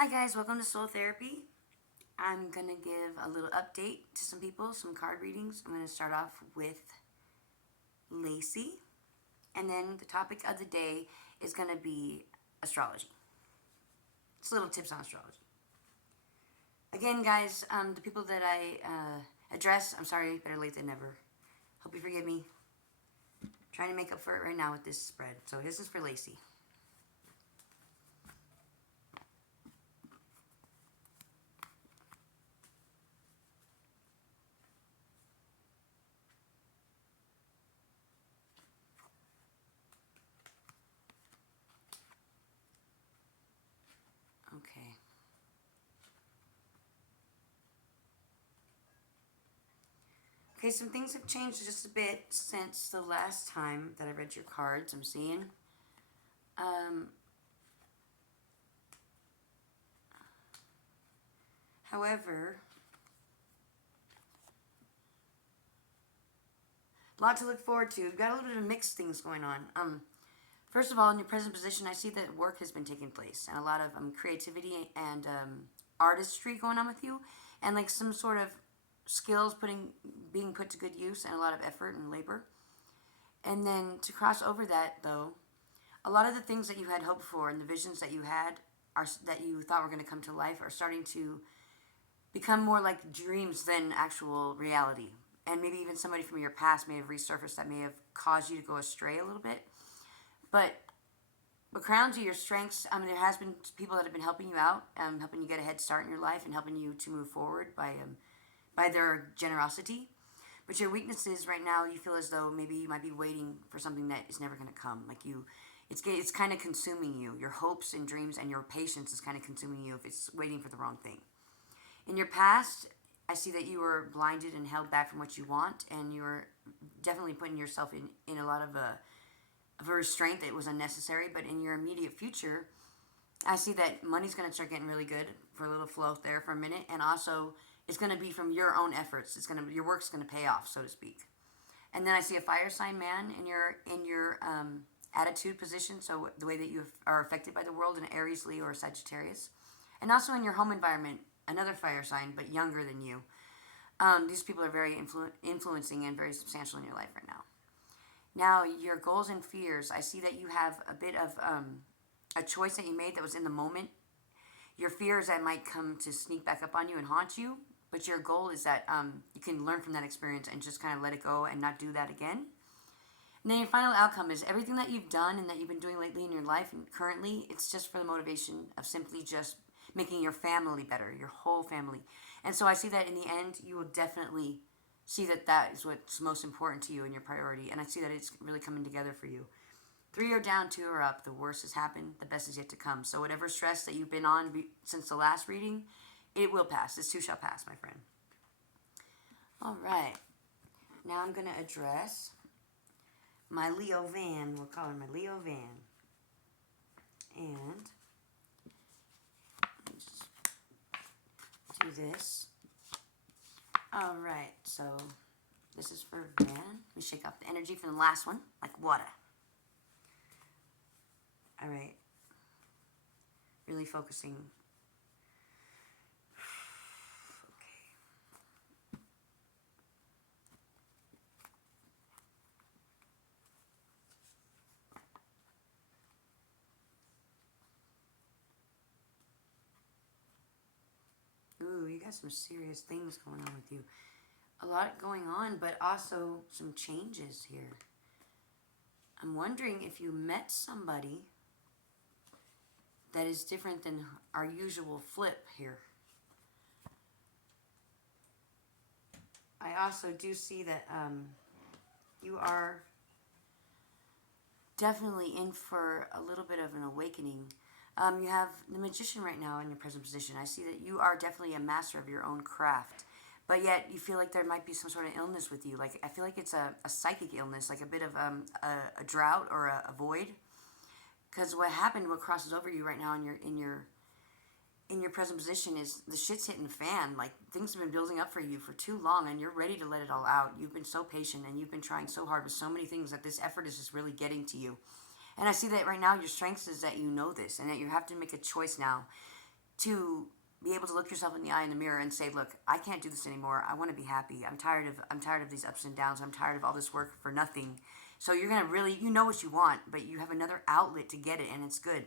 Hi guys, welcome to Soul Therapy. I'm going to give a little update to some people, some card readings. I'm going to start off with Lacey, and then the topic of the day is going to be astrology. It's little tips on astrology. Again, guys, the people that I address, I'm sorry, better late than never. Hope you forgive me. I'm trying to make up for it right now with this spread. So this is for Lacey. Okay. Okay, some things have changed just a bit since the last time that I read your cards. I'm seeing. However, a lot to look forward to. We've got a little bit of mixed things going on. First of all, in your present position, I see that work has been taking place and a lot of creativity and artistry going on with you, and like some sort of skills being put to good use and a lot of effort and labor. And then to cross over that, though, a lot of the things that you had hoped for and the visions that you had that you thought were going to come to life are starting to become more like dreams than actual reality. And maybe even somebody from your past may have resurfaced that may have caused you to go astray a little bit. But what crowns you, your strengths, there has been people that have been helping you out, helping you get a head start in your life and helping you to move forward by their generosity. But your weaknesses right now, you feel as though maybe you might be waiting for something that is never going to come. Like it's kind of consuming you. Your hopes and dreams and your patience is kind of consuming you if it's waiting for the wrong thing. In your past, I see that you were blinded and held back from what you want, and you were definitely putting yourself in a lot of a restraint that was unnecessary. But in your immediate future, I see that money's going to start getting really good for a little flow there for a minute, and also it's going to be from your own efforts. Your work's going to pay off, so to speak. And then I see a fire sign man in your attitude position, so the way that you are affected by the world, an Aries, Leo, or Sagittarius, and also in your home environment, another fire sign, but younger than you. These people are very influencing and very substantial in your life right now. Now, your goals and fears, I see that you have a bit of a choice that you made that was in the moment. Your fears that might come to sneak back up on you and haunt you, but your goal is that you can learn from that experience and just kind of let it go and not do that again. And then your final outcome is everything that you've done and that you've been doing lately in your life and currently, it's just for the motivation of simply just making your family better, your whole family. And so I see that in the end, you will definitely see that that is what's most important to you and your priority. And I see that it's really coming together for you. 3 are down, 2 are up. The worst has happened. The best is yet to come. So whatever stress that you've been on since the last reading, it will pass. This too shall pass, my friend. All right. Now I'm going to address my Leo Van. We'll call her my Leo Van. And do this. All right, so this is for Van. Let me shake off the energy from the last one, like water. All right. Really focusing. Ooh, you got some serious things going on with you. A lot going on, but also some changes here. I'm wondering if you met somebody that is different than our usual flip here. I also do see that you are definitely in for a little bit of an awakening. You have the Magician right now in your present position. I see that you are definitely a master of your own craft, but yet you feel like there might be some sort of illness with you. Like I feel like it's a psychic illness, like a bit of a drought or a void. Because what happened, what crosses over you right now in your present position is the shit's hitting the fan. Like things have been building up for you for too long, and you're ready to let it all out. You've been so patient, and you've been trying so hard with so many things that this effort is just really getting to you. And I see that right now your strength is that you know this and that you have to make a choice now. to be able to look yourself in the eye in the mirror and say, look, I can't do this anymore. I want to be happy. I'm tired of these ups and downs. I'm tired of all this work for nothing. So you're going to really, you know what you want, but you have another outlet to get it, and it's good.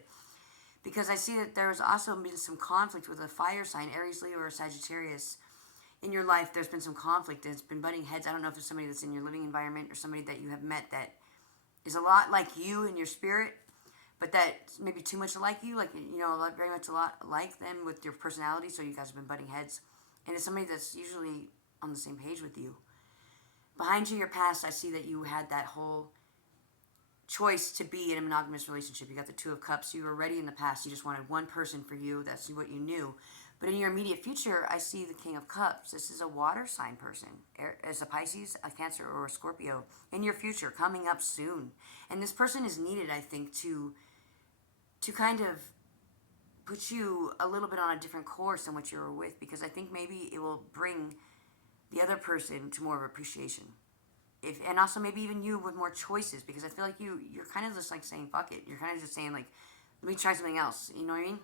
Because I see that there's also been some conflict with a fire sign, Aries, Leo, or Sagittarius. In your life, there's been some conflict, and it's been butting heads. I don't know if it's somebody that's in your living environment or somebody that you have met that is a lot like you in your spirit, but that maybe too much like you, like, you know, very much a lot like them with your personality, so you guys have been butting heads. And it's somebody that's usually on the same page with you. Behind you, your past, I see that you had that whole choice to be in a monogamous relationship. You got the Two of Cups. You were ready in the past. You just wanted one person for you. That's what you knew. But in your immediate future, I see the King of Cups. This is a water sign person. It's a Pisces, a Cancer, or a Scorpio. In your future, coming up soon. And this person is needed, I think, to kind of put you a little bit on a different course than what you were with, because I think maybe it will bring the other person to more of appreciation. And also maybe even you with more choices, because I feel like you're kind of just like saying fuck it. You're kind of just saying like, let me try something else. You know what I mean?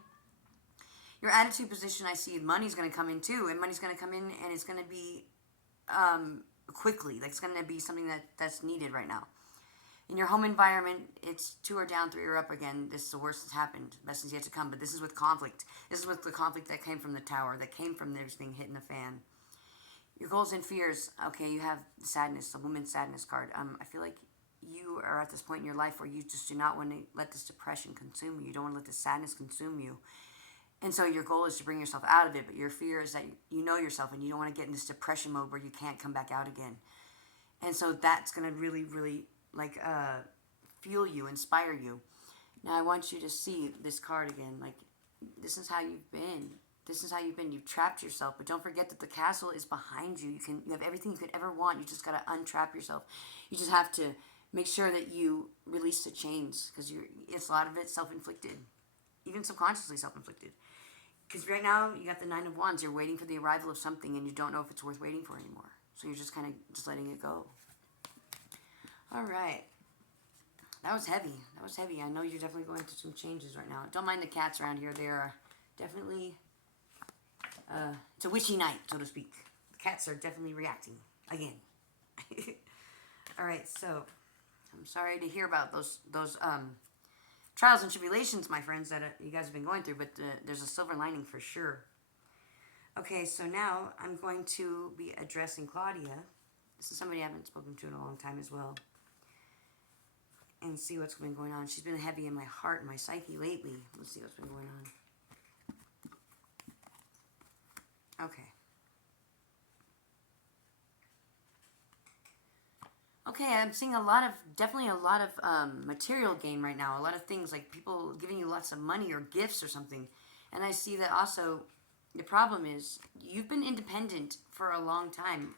Your attitude position, I see money's going to come in too, and money's going to come in, and it's going to be quickly. Like, it's going to be something that's needed right now. In your home environment, it's 2 are down, 3 are up again. This is the worst that's happened. Best is yet to come. But this is with conflict. This is with the conflict that came from the tower, that came from everything hitting the fan. Your goals and fears. Okay, you have sadness, the woman's sadness card. I feel like you are at this point in your life where you just do not want to let this depression consume you. You don't want to let this sadness consume you. And so your goal is to bring yourself out of it, but your fear is that you know yourself and you don't want to get in this depression mode where you can't come back out again. And so that's going to really, really like fuel you, inspire you. Now I want you to see this card again. Like, this is how you've been. This is how you've been. You've trapped yourself, but don't forget that the castle is behind you. You have everything you could ever want. You just got to untrap yourself. You just have to make sure that you release the chains, because it's a lot of it self-inflicted, even subconsciously self-inflicted. Because right now you got the 9 of Wands. You're waiting for the arrival of something, and you don't know if it's worth waiting for anymore. So you're just kind of just letting it go. All right. That was heavy. That was heavy. I know you're definitely going through some changes right now. Don't mind the cats around here. They are definitely, it's a witchy night, so to speak. The cats are definitely reacting again. All right, so I'm sorry to hear about those trials and tribulations, my friends, that you guys have been going through, but there's a silver lining for sure. Okay, so now I'm going to be addressing Claudia. This is somebody I haven't spoken to in a long time as well. And see what's been going on. She's been heavy in my heart and my psyche lately. Let's see what's been going on. Okay. Okay, I'm seeing definitely a lot of material gain right now. A lot of things, like people giving you lots of money or gifts or something. And I see that also, the problem is, you've been independent for a long time,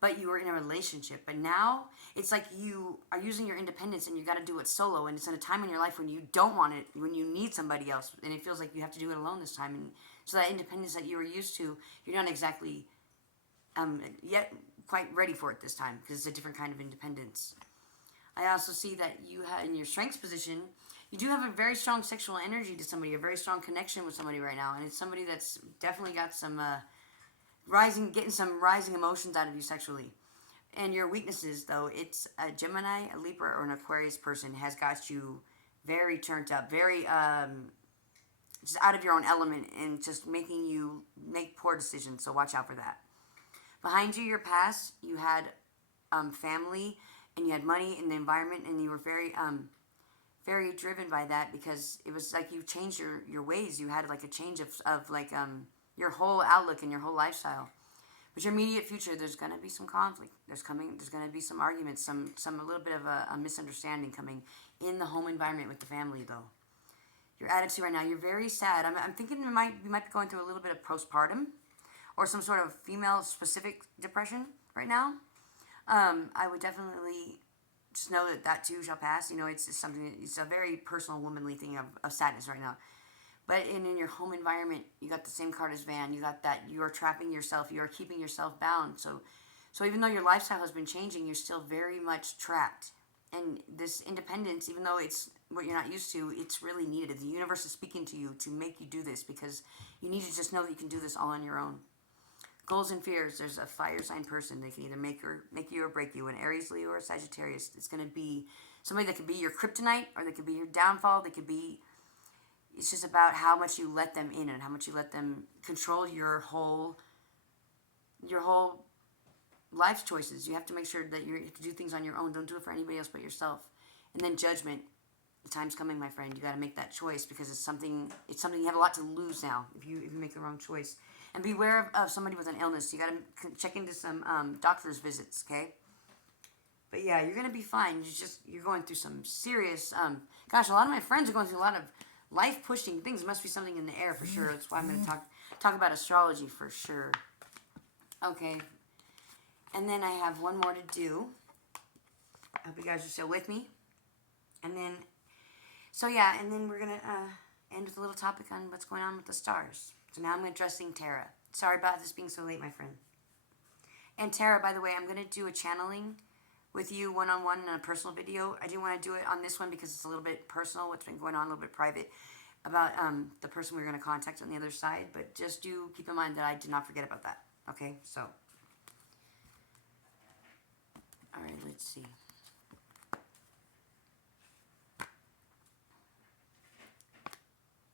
but you were in a relationship. But now, it's like you are using your independence and you got to do it solo. And it's in a time in your life when you don't want it, when you need somebody else. And it feels like you have to do it alone this time. And so that independence that you were used to, you're not exactly yet quite ready for it this time, because it's a different kind of independence. I also see that you have, in your strengths position, you do have a very strong sexual energy to somebody, a very strong connection with somebody right now. And it's somebody that's definitely got some getting some rising emotions out of you sexually. And your weaknesses, though, it's a Gemini, a Libra, or an Aquarius person has got you very turned up, very just out of your own element, and just making you make poor decisions. So watch out for that. Behind you, your past, you had family, and you had money in the environment, and you were very very driven by that, because it was like you changed your ways. You had like a change of like your whole outlook and your whole lifestyle. But your immediate future, there's going to be some conflict. There's going to be some arguments, some a little bit of a misunderstanding coming in the home environment with the family, though. Your attitude right now, you're very sad. I'm thinking you might be going through a little bit of postpartum, or some sort of female-specific depression right now. I would definitely just know that too shall pass. You know, it's something, it's a very personal, womanly thing of sadness right now. But in your home environment, you got the same card as Van. You got that you are trapping yourself. You are keeping yourself bound. So even though your lifestyle has been changing, you're still very much trapped. And this independence, even though it's what you're not used to, it's really needed. The universe is speaking to you to make you do this because you need to just know that you can do this all on your own. Goals and fears. There's a fire sign person. They can either make you or break you. An Aries, Leo, or Sagittarius. It's going to be somebody that could be your kryptonite or they could be your downfall. They could be. It's just about how much you let them in and how much you let them control your whole life's choices. You have to make sure that you have to do things on your own. Don't do it for anybody else but yourself. And then judgment. The time's coming, my friend. You got to make that choice because it's something you have a lot to lose now if you make the wrong choice. And beware of somebody with an illness. You got to check into some doctor's visits, okay? But yeah, you're going to be fine. You're going through some serious, gosh, a lot of my friends are going through a lot of life-pushing things. There must be something in the air for sure. That's why I'm going to talk about astrology for sure. Okay. And then I have one more to do. I hope you guys are still with me. And then, so yeah, and then we're going to end with a little topic on what's going on with the stars. So now I'm addressing Tara. Sorry about this being so late, my friend. And Tara, by the way, I'm going to do a channeling with you one-on-one in a personal video. I didn't want to do it on this one because it's a little bit personal, what's been going on, a little bit private, about the person we're going to contact on the other side. But just do keep in mind that I did not forget about that. Okay, so. All right, let's see.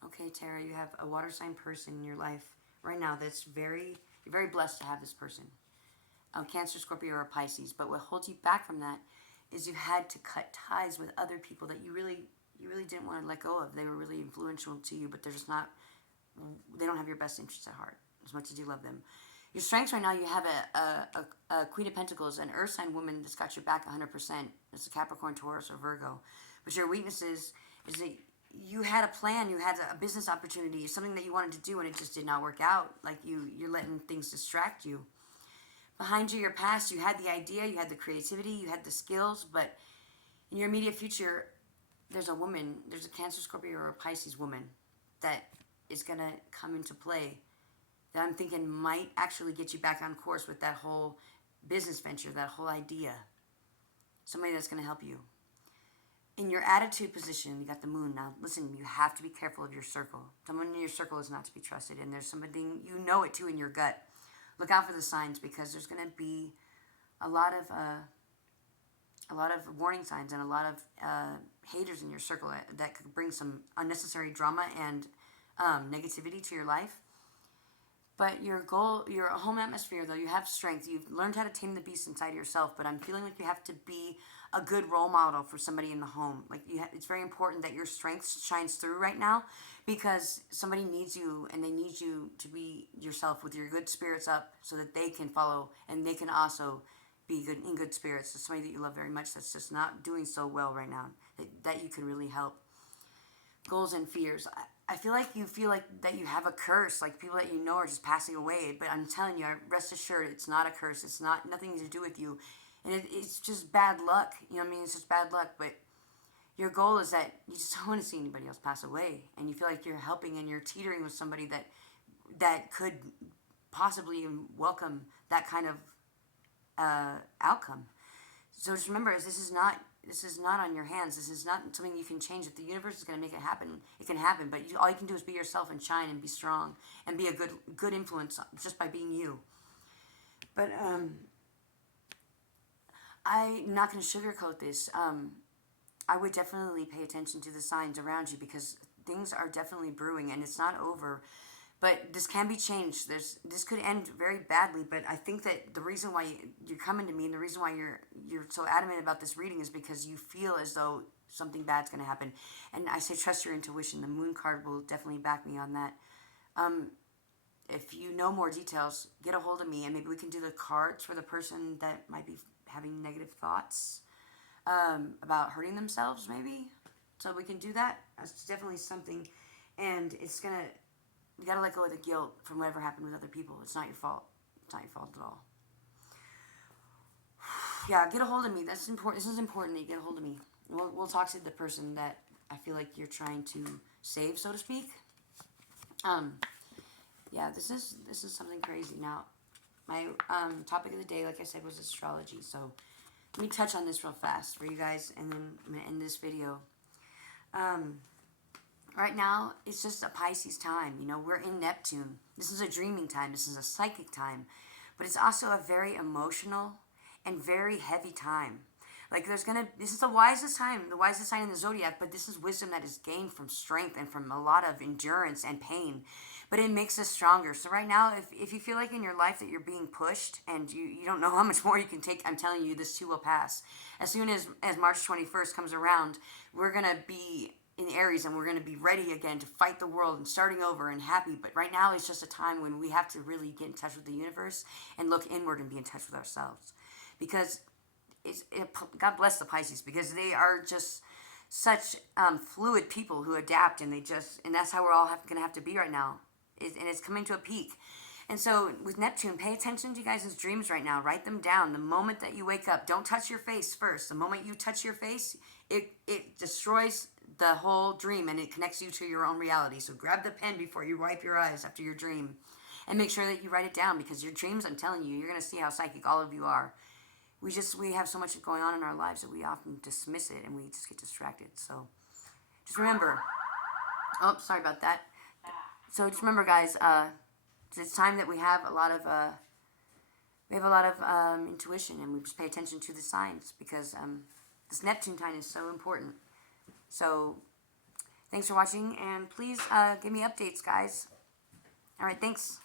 Okay, Tara, you have a water sign person in your life right now that's you're very blessed to have this person. Cancer, Scorpio, or Pisces. But what holds you back from that is you had to cut ties with other people that you really didn't want to let go of. They were really influential to you, but they don't have your best interests at heart as much as you love them. Your strengths right now, you have a Queen of Pentacles, an Earth sign woman that's got your back 100%. It's a Capricorn, Taurus, or Virgo. But your weaknesses is that you had a plan, you had a business opportunity, something that you wanted to do, and it just did not work out. Like you're letting things distract you. Behind you, your past, you had the idea, you had the creativity, you had the skills, but in your immediate future, there's a Cancer, Scorpio, or a Pisces woman that is going to come into play that I'm thinking might actually get you back on course with that whole business venture, that whole idea. Somebody that's going to help you. In your attitude position, you got the moon. Now, listen, you have to be careful of your circle. Someone in your circle is not to be trusted, and there's somebody, you know it too in your gut. Look out for the signs because there's going to be a lot of warning signs and a lot of haters in your circle that could bring some unnecessary drama and negativity to your life. But your home atmosphere, though, you have strength. You've learned how to tame the beast inside yourself, but I'm feeling like you have to be a good role model for somebody in the home. Like it's very important that your strength shines through right now because somebody needs you and they need you to be yourself with your good spirits up so that they can follow and they can also be good in good spirits. So somebody that you love very much that's just not doing so well right now that you can really help. Goals and fears. I feel like that you have a curse, like people that you know are just passing away, but I'm telling you, rest assured, it's not a curse. It's nothing to do with you. And it's just bad luck. You know what I mean? It's just bad luck. But your goal is that you just don't want to see anybody else pass away. And you feel like you're helping and you're teetering with somebody that could possibly welcome that kind of outcome. So just remember, this is not on your hands. This is not something you can change. If the universe is going to make it happen, it can happen. But all you can do is be yourself and shine and be strong and be a good influence just by being you. But I'm not going to sugarcoat this. I would definitely pay attention to the signs around you because things are definitely brewing and it's not over. But this can be changed. This could end very badly, but I think that the reason why you're coming to me and the reason why you're so adamant about this reading is because you feel as though something bad's going to happen. And I say trust your intuition. The moon card will definitely back me on that. If you know more details, get a hold of me and maybe we can do the cards for the person that might be having negative thoughts about hurting themselves maybe. So we can do that. That's definitely something. And it's going to... You got to let go of the guilt from whatever happened with other people. It's not your fault. It's not your fault at all. Yeah, get a hold of me. That's important. This is important that you get a hold of me. We'll talk to the person that I feel like you're trying to save, so to speak. Yeah, this is something crazy. Now, my topic of the day, like I said, was astrology. So let me touch on this real fast for you guys, and then I'm going to end this video. Right now, it's just a Pisces time. You know, we're in Neptune. This is a dreaming time. This is a psychic time. But it's also a very emotional and very heavy time. Like this is the wisest time, the wisest sign in the zodiac, but this is wisdom that is gained from strength and from a lot of endurance and pain. But it makes us stronger. So right now, if you feel like in your life that you're being pushed and you don't know how much more you can take, I'm telling you, this too will pass. As soon as March 21st comes around, we're going to be in Aries and we're going to be ready again to fight the world and starting over and happy. But right now it's just a time when we have to really get in touch with the universe and look inward and be in touch with ourselves. Because God bless the Pisces, because they are just such fluid people who adapt, and and that's how we're all going to have to be right now. And it's coming to a peak. And so with Neptune, pay attention to you guys' dreams right now. Write them down. The moment that you wake up, don't touch your face first. The moment you touch your face, it destroys the whole dream and it connects you to your own reality. So grab the pen before you wipe your eyes after your dream and make sure that you write it down, because your dreams, I'm telling you, you're going to see how psychic all of you are. We have so much going on in our lives that we often dismiss it and we just get distracted. So just remember, oh, sorry about that. So just remember, guys, it's time that we have a lot of intuition, and we just pay attention to the signs, because this Neptune time is so important. So thanks for watching, and please give me updates, guys. All right, thanks.